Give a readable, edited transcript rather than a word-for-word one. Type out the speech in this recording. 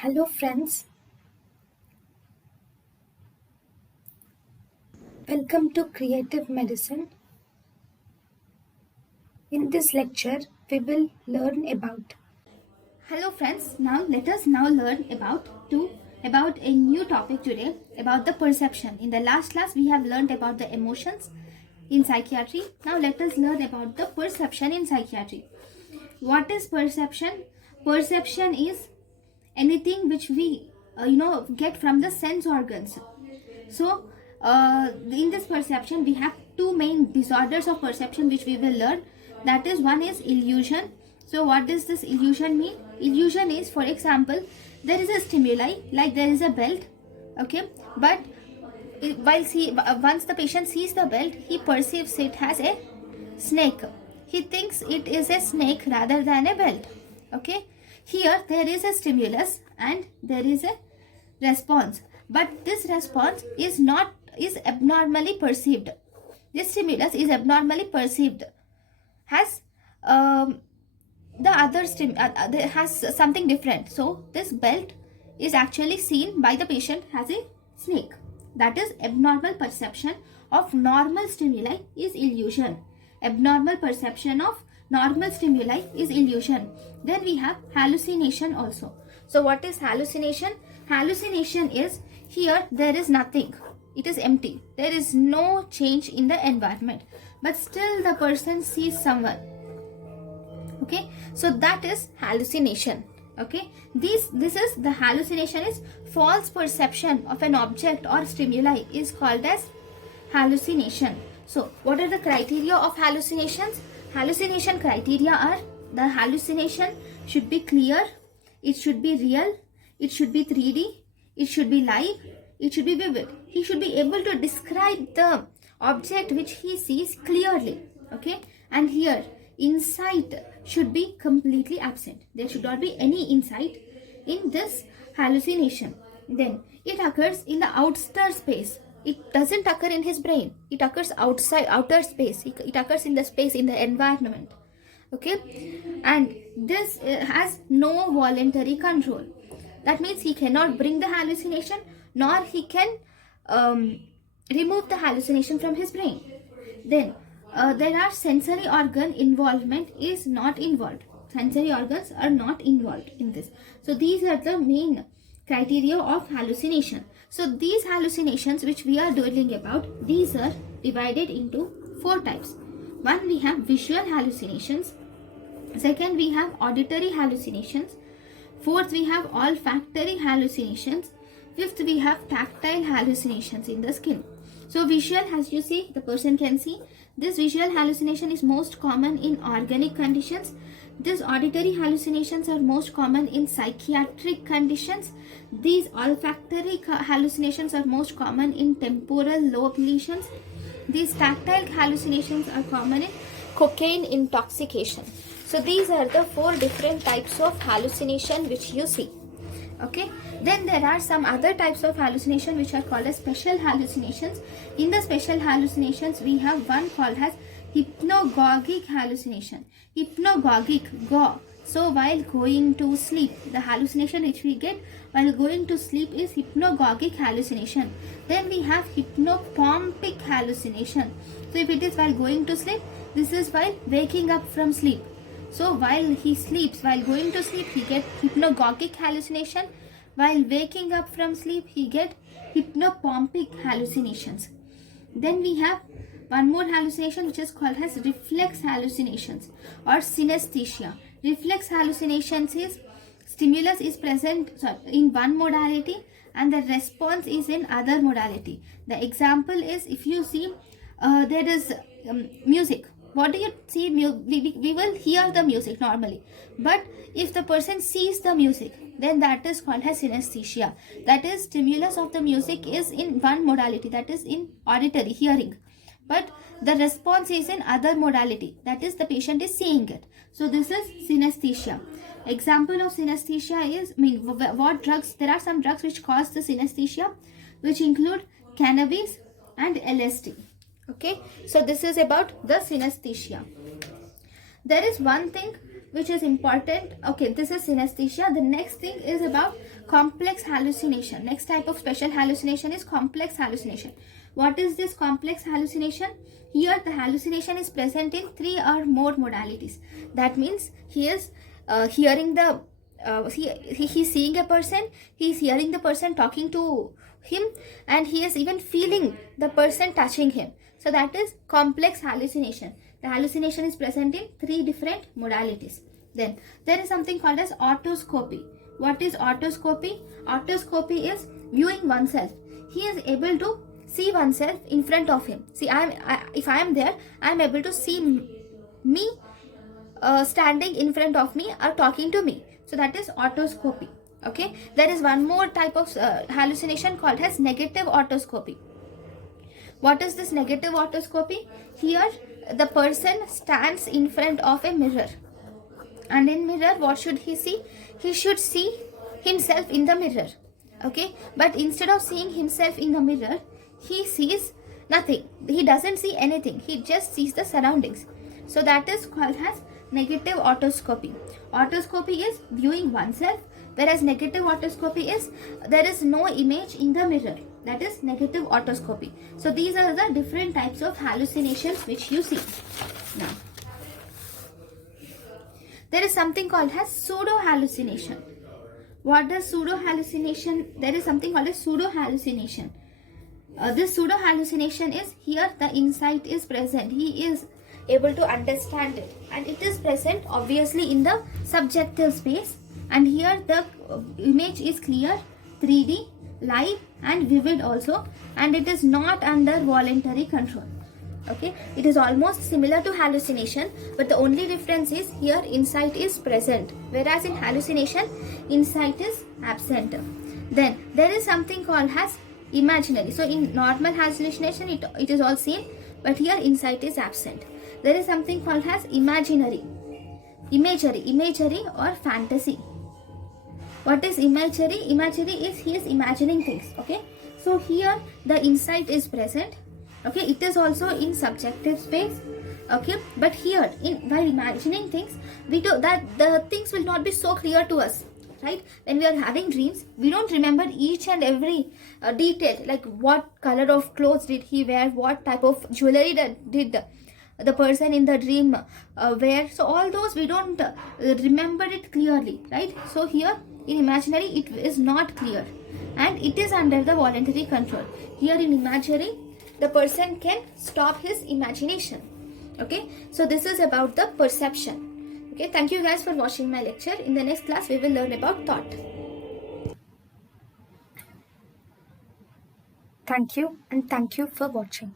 Hello friends, welcome to Creative Medicine. In this lecture, we will learn about. Hello friends, now let us learn about a new topic today, about the perception. In the last class we have learned about the emotions in psychiatry. Now let us learn about the perception in psychiatry. What is perception? Perception is anything which we get from the sense organs. So in this perception we have two main disorders of perception which we will learn. That is, one is illusion. So what does this illusion mean? Illusion is, for example, there is a stimuli like there is a belt, okay, but once the patient sees the belt, he perceives it as a snake. He thinks it is a snake rather than a belt. Okay, here there is a stimulus and there is a response, but this response is abnormally perceived. This stimulus is abnormally perceived has the other has something different. So this belt is actually seen by the patient as a snake. That is, abnormal perception of normal stimuli is illusion. Abnormal perception of normal stimuli is illusion. Then we have hallucination also. So what is hallucination? Hallucination is, here there is nothing. It is empty. There is no change in the environment, but still the person sees someone. Okay, so that is hallucination. Okay, this is the hallucination is false perception of an object or stimuli is called as hallucination. So what are the criteria of hallucinations? Hallucination criteria are: the hallucination should be clear, it should be real, it should be 3D, it should be live, it should be vivid. He should be able to describe the object which he sees clearly. Okay, and here insight should be completely absent. There should not be any insight in this hallucination. Then it occurs in the outer space. It doesn't occur in his brain. It occurs outer space. It occurs in the space, in the environment. Okay, and this has no voluntary control. That means he cannot bring the hallucination, nor he can remove the hallucination from his brain. Then there are sensory organ involvement is not involved. Sensory organs are not involved in this. So these are the main criteria of hallucination. So these hallucinations which we are dealing about, these are divided into 4 types. One, we have visual hallucinations. Second, we have auditory hallucinations. Fourth, we have olfactory hallucinations. Fifth, we have tactile hallucinations in the skin. So visual, as you see, the person can see. This visual hallucination is most common in organic conditions. These auditory hallucinations are most common in psychiatric conditions. These olfactory hallucinations are most common in temporal lobe lesions. These tactile hallucinations are common in cocaine intoxication. So these are the 4 different types of hallucination which you see. Okay, then there are some other types of hallucination which are called as special hallucinations. In the special hallucinations, we have one called as hypnagogic hallucination. Hypnagogic, go. So while going to sleep, the hallucination which we get while going to sleep is hypnagogic hallucination. Then we have hypnopompic hallucination. So if it is while going to sleep, this is while waking up from sleep. So while he sleeps, while going to sleep, he gets hypnagogic hallucination. While waking up from sleep, he gets hypnopompic hallucinations. Then we have one more hallucination which is called as reflex hallucinations or synesthesia. Reflex hallucinations is stimulus is present in one modality and the response is in other modality. The example is, if you see there is music. What do you see? We will hear the music normally, but if the person sees the music, then that is called as synesthesia. That is, stimulus of the music is in one modality, that is in auditory, hearing, but the response is in other modality, that is the patient is seeing it. So this is synesthesia. Example of synesthesia is, what drugs? There are some drugs which cause the synesthesia, which include cannabis and LSD. Okay, so this is about the synesthesia. There is one thing which is important. Okay, this is synesthesia. The next thing is about complex hallucination. Next type of special hallucination is complex hallucination. What is this complex hallucination? Here the hallucination is present in 3 or more modalities. That means he is hearing the he's seeing a person, he's hearing the person talking to him, and he is even feeling the person touching him. So that is complex hallucination. The hallucination is present in 3 different modalities. Then there is something called as autoscopy. What is autoscopy? Autoscopy is viewing oneself. He is able to see oneself in front of him. See, if I am there, I am able to see me standing in front of me or talking to me. So that is autoscopy. Okay. There is one more type of hallucination called as negative autoscopy. What is this negative autoscopy? Here the person stands in front of a mirror, and in mirror what should he see? He should see himself in the mirror. Okay, but instead of seeing himself in the mirror, he sees nothing. He doesn't see anything, he just sees the surroundings. So that is called as negative autoscopy. Autoscopy is viewing oneself, whereas negative autoscopy is there is no image in the mirror. That is negative autoscopy. So these are the different types of hallucinations which you see. Now there is something called as pseudo hallucination. What does pseudo hallucination? There is something called as pseudo hallucination. This pseudo hallucination is here the insight is present. He is able to understand it, and it is present obviously in the subjective space, and here the image is clear, 3D, live and vivid also, and it is not under voluntary control. Okay, it is almost similar to hallucination, but the only difference is here insight is present, whereas in hallucination insight is absent. Then there is something called as imaginary. So in normal hallucination it is all seen, but here insight is absent. There is something called as imagery or fantasy. What is imagery? Imagery is he is imagining things. Okay, so here the insight is present. Okay, it is also in subjective space. Okay, but here while imagining things, we do that the things will not be so clear to us, right? When we are having dreams, we don't remember each and every detail, like what color of clothes did he wear, what type of jewelry did the person in the dream wear. So all those we don't remember it clearly, right? So here in imaginary it is not clear, and it is under the voluntary control. Here in imagery the person can stop his imagination. Okay, so this is about the perception. Okay, thank you guys for watching my lecture. In the next class we will learn about thought. Thank you, and thank you for watching.